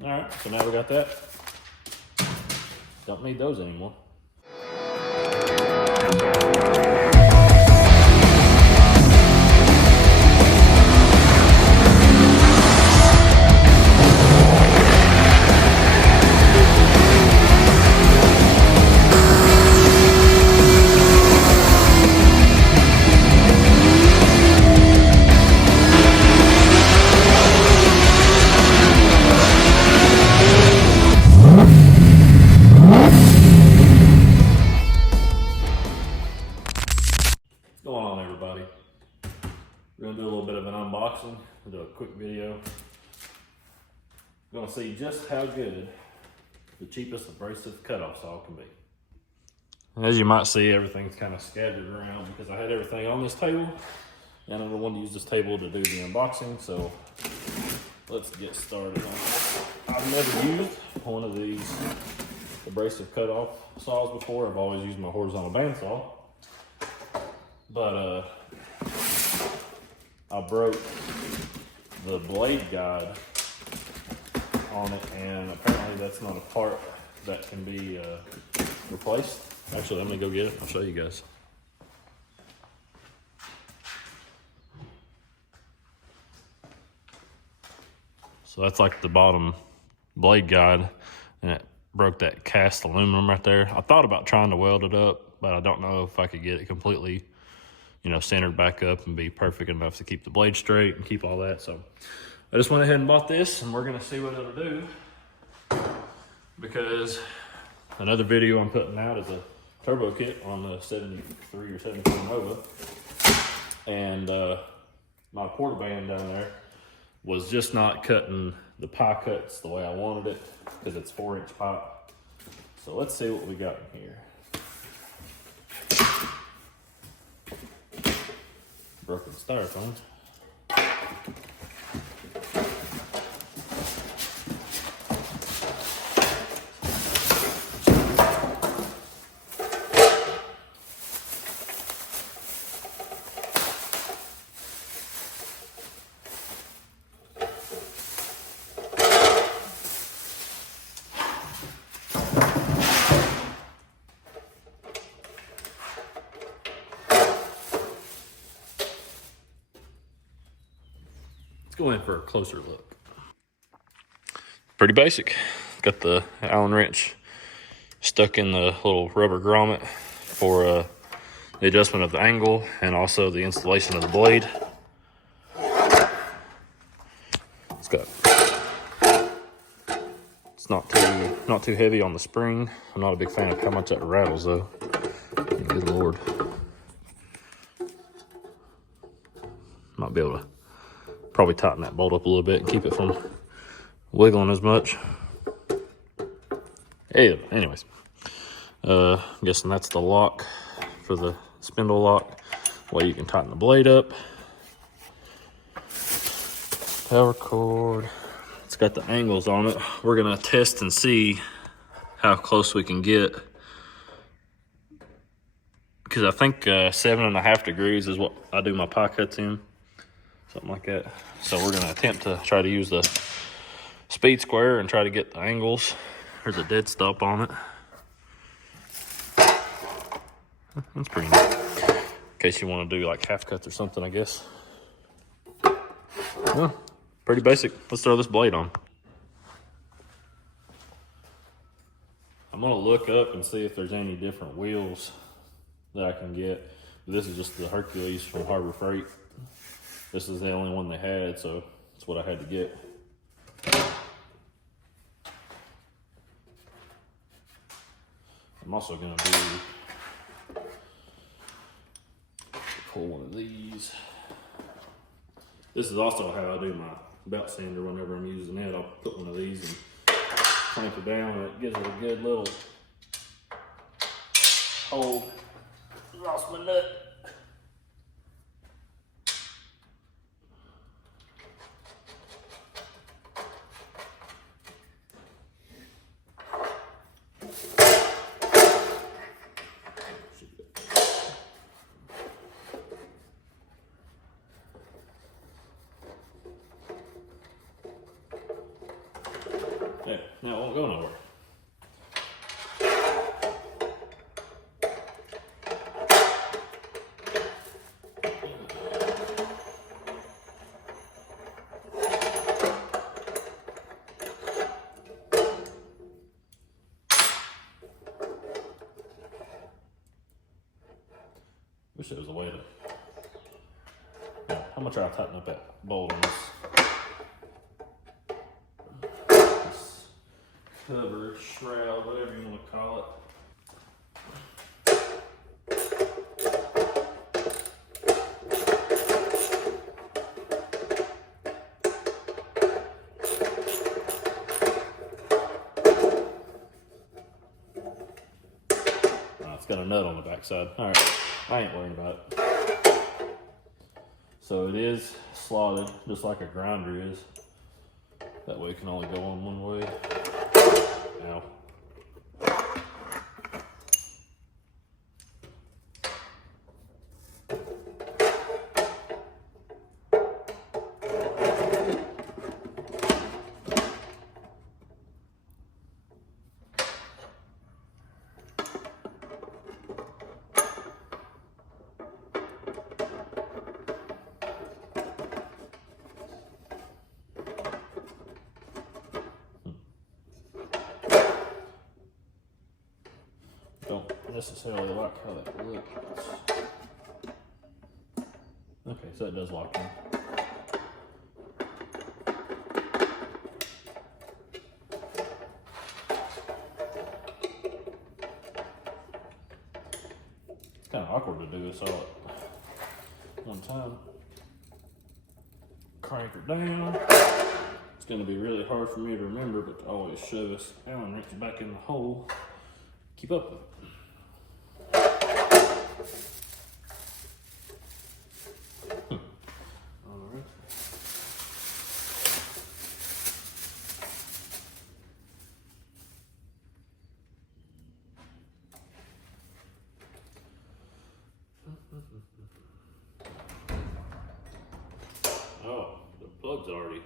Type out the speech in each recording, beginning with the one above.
All right, so now we got that. Don't need those anymore. What's going on, everybody? We're gonna do a little bit of an unboxing. We'll do a quick video. We're gonna see just how good the cheapest abrasive cutoff saw can be. As you might see, everything's kind of scattered around because I had everything on this table, and I don't want to use this table to do the unboxing, so let's get started on it. I've never used one of these abrasive cutoff saws before. I've always used my horizontal bandsaw. But I broke the blade guide on it, and apparently that's not a part that can be replaced. Actually, let me go get it. I'll show you guys. So that's like the bottom blade guide, and it broke that cast aluminum right there. I thought about trying to weld it up, but I don't know if I could get it completely, you know, centered back up and be perfect enough to keep the blade straight and keep all that. So I just went ahead and bought this, and we're gonna see what it'll do, because another video I'm putting out is a turbo kit on the 73 or 74 Nova, and my porta band down there was just not cutting the pie cuts the way I wanted it, because it's 4-inch pipe. So let's see what we got in here. Broken styrofoam. Let's go in for a closer look. Pretty basic. Got the Allen wrench stuck in the little rubber grommet for the adjustment of the angle and also the installation of the blade. It's not too heavy on the spring. I'm not a big fan of how much that rattles though. Good Lord. Might be able to probably tighten that bolt up a little bit and keep it from wiggling as much. Hey, anyways, I'm guessing that's the lock for the spindle lock. Way you can tighten the blade up. Power cord. It's got the angles on it. We're gonna test and see how close we can get, because I think 7.5 degrees is what I do my pie cuts in, something like that. So we're gonna attempt to try to use the speed square and try to get the angles. There's a dead stop on it. That's pretty neat. In case you want to do like half cuts or something, I guess. Well, pretty basic. Let's throw this blade on. I'm gonna look up and see if there's any different wheels that I can get. This is just the Hercules from Harbor Freight. This is the only one they had, so that's what I had to get. I'm also gonna pull one of these. This is also how I do my belt sander whenever I'm using it. I'll put one of these and clamp it down, and it gives it a good little hold. Lost my nut. Yeah, now it won't go nowhere. Wish there was a way to. Yeah, I'm gonna try to tighten up that bolt on this cover, shroud, whatever you want to call it. It's got a nut on the backside. All right, I ain't worried about it. So it is slotted just like a grinder is. That way it can only go on one way. Ow. Don't necessarily like how that looks. Okay, so it does lock in. It's kind of awkward to do this all at one time. Crank her down. It's going to be really hard for me to remember, but to always shove this Allen wrench back in the hole. Keep up with it. Oh, the plug's already.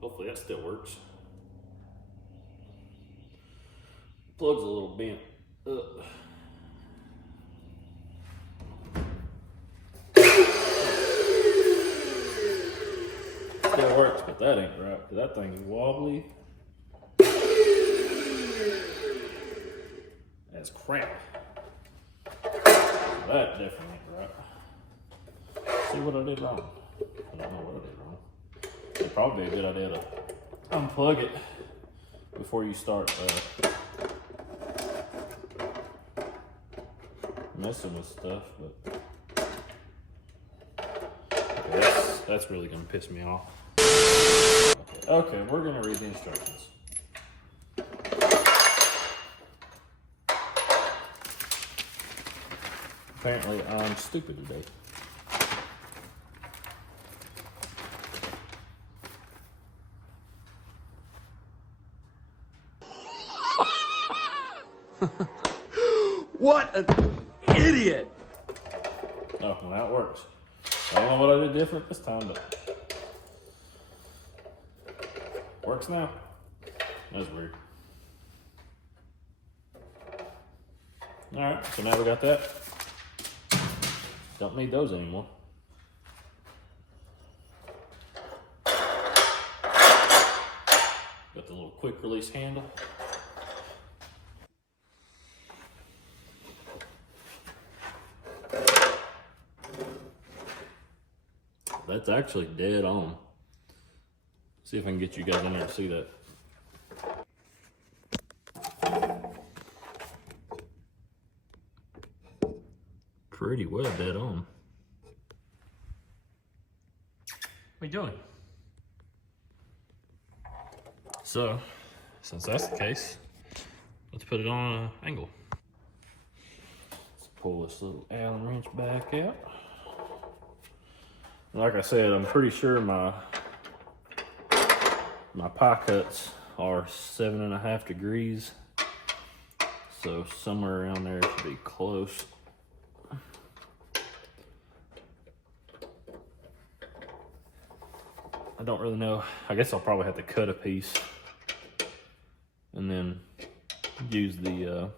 Hopefully that still works. Plug's a little bent. Still works, but that ain't right. That thing is wobbly. That's crap. That definitely ain't right. See what I did wrong. I don't know what I did wrong. It'd probably be a good idea to unplug it before you start messing with stuff, but okay, that's really gonna piss me off. Okay, we're gonna read the instructions. Apparently, I'm stupid today. What an idiot! Oh, well, that works. I don't know what I did different this time, but works now. That's weird. All right, so now we got that. Don't need those anymore. Got the little quick release handle. That's actually dead on. See if I can get you guys in there to see that. Pretty well dead on. What are you doing? So, since that's the case, let's put it on an angle. Let's pull this little Allen wrench back out. Like I said, I'm pretty sure my pie cuts are 7.5 degrees. So somewhere around there should be close. I don't really know. I guess I'll probably have to cut a piece and then use the,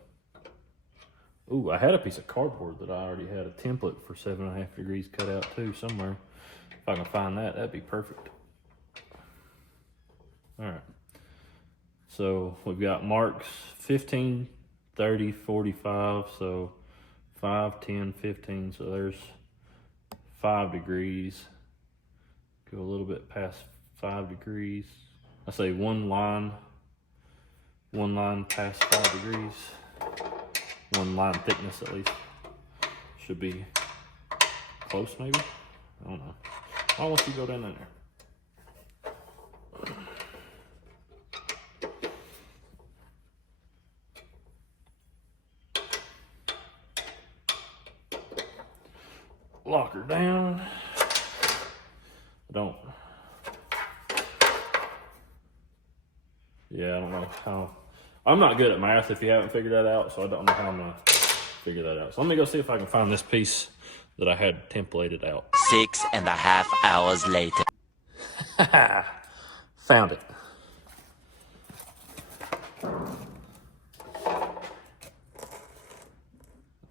ooh, I had a piece of cardboard that I already had a template for 7.5 degrees cut out too somewhere. If I can find that, that'd be perfect. All right. So we've got marks 15, 30, 45, so 5, 10, 15, so there's 5 degrees. Go a little bit past 5 degrees. I say one line past 5 degrees. One line thickness at least. Should be close maybe? I don't know. I'll let you go down in there. Lock her down. I don't know how. I'm not good at math if you haven't figured that out, so I don't know how I'm gonna figure that out. So let me go see if I can find this piece that I had templated out. 6.5 hours later. Found it.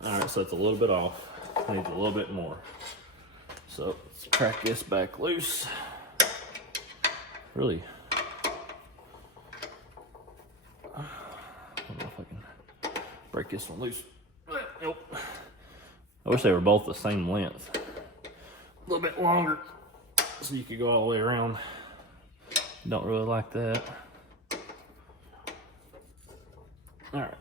All right, so it's a little bit off. Needs a little bit more. So let's crack this back loose. Really, I don't know if I can break this one loose. Nope. I wish they were both the same length. A little bit longer, so you could go all the way around. Don't really like that. All right.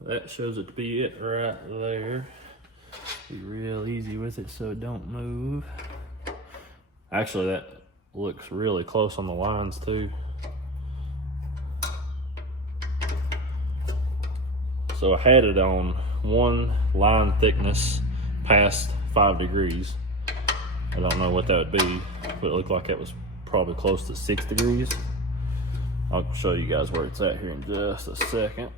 That shows it to be it right there. Be real easy with it so it don't move. Actually, that looks really close on the lines too. So I had it on one line thickness past 5 degrees. I don't know what that would be, but it looked like it was probably close to 6 degrees. I'll show you guys where it's at here in just a second.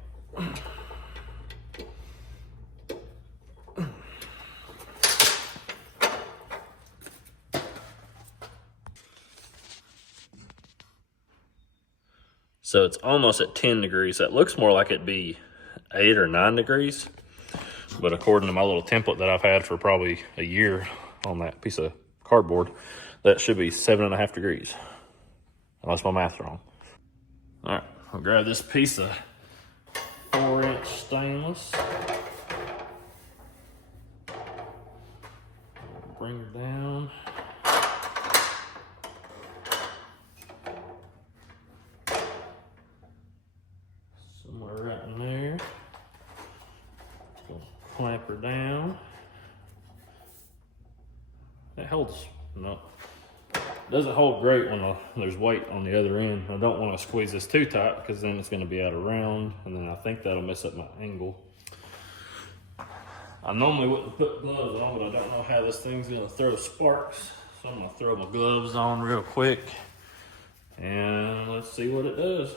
So it's almost at 10 degrees. That looks more like it'd be 8 or 9 degrees. But according to my little template that I've had for probably a year on that piece of cardboard, that should be 7.5 degrees. Unless my math's wrong. All right, I'll grab this piece of 4-inch stainless. Bring her down. Somewhere right in there. Clamp her down. It holds, no, doesn't hold great when there's weight on the other end. I don't want to squeeze this too tight because then it's going to be out of round, and then I think that'll mess up my angle. I normally wouldn't put gloves on, but I don't know how this thing's going to throw sparks. So I'm going to throw my gloves on real quick, and let's see what it does.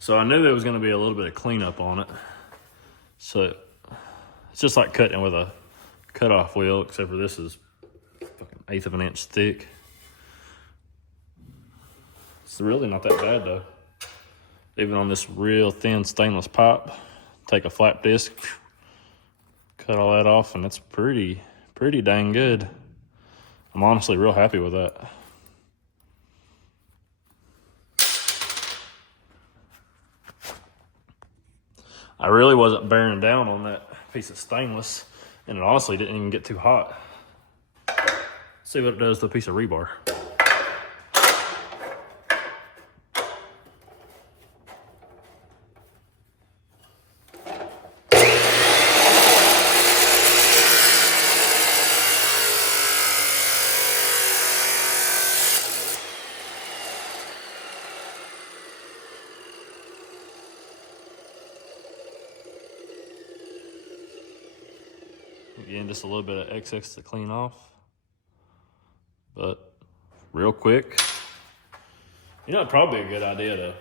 So I knew there was going to be a little bit of cleanup on it. So it's just like cutting with a cutoff wheel, except for this is fucking 1/8 of an inch thick. It's really not that bad though. Even on this real thin stainless pipe, take a flap disc, cut all that off, and it's pretty dang good. I'm honestly real happy with that. I really wasn't bearing down on that piece of stainless, and it honestly didn't even get too hot. Let's see what it does to a piece of rebar. Again, just a little bit of excess to clean off, but real quick. You know, it'd probably be a good idea to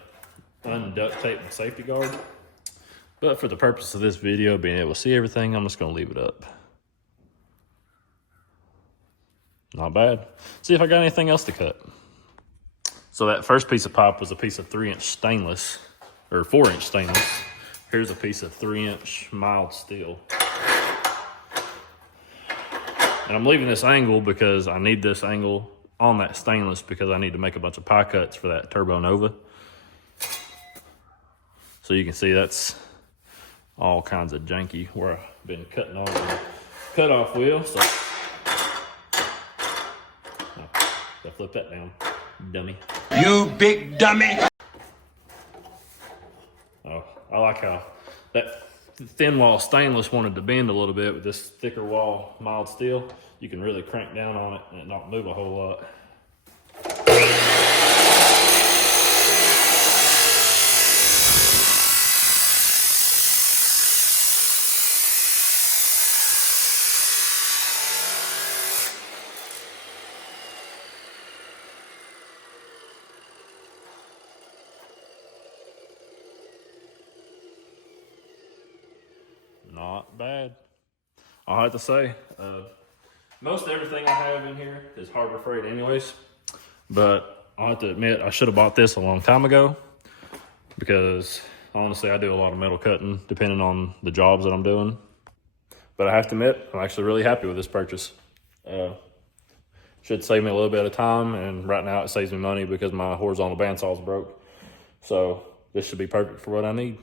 unduct tape the safety guard, but for the purpose of this video, being able to see everything, I'm just gonna leave it up. Not bad. See if I got anything else to cut. So that first piece of pipe was a piece of 3-inch stainless, or 4-inch stainless. Here's a piece of 3-inch mild steel. And I'm leaving this angle because I need this angle on that stainless because I need to make a bunch of pie cuts for that Turbo Nova. So you can see that's all kinds of janky where I've been cutting off the cutoff wheel. So I flip that down, dummy. You big dummy! Oh, I like how that thin wall stainless wanted to bend a little bit with this thicker wall mild steel. You can really crank down on it and it not move a whole lot. Not bad. I'll have to say, most everything I have in here is Harbor Freight anyways, but I'll have to admit I should have bought this a long time ago because honestly I do a lot of metal cutting depending on the jobs that I'm doing. But I have to admit, I'm actually really happy with this purchase. Should save me a little bit of time, and right now it saves me money because my horizontal bandsaw is broke. So this should be perfect for what I need.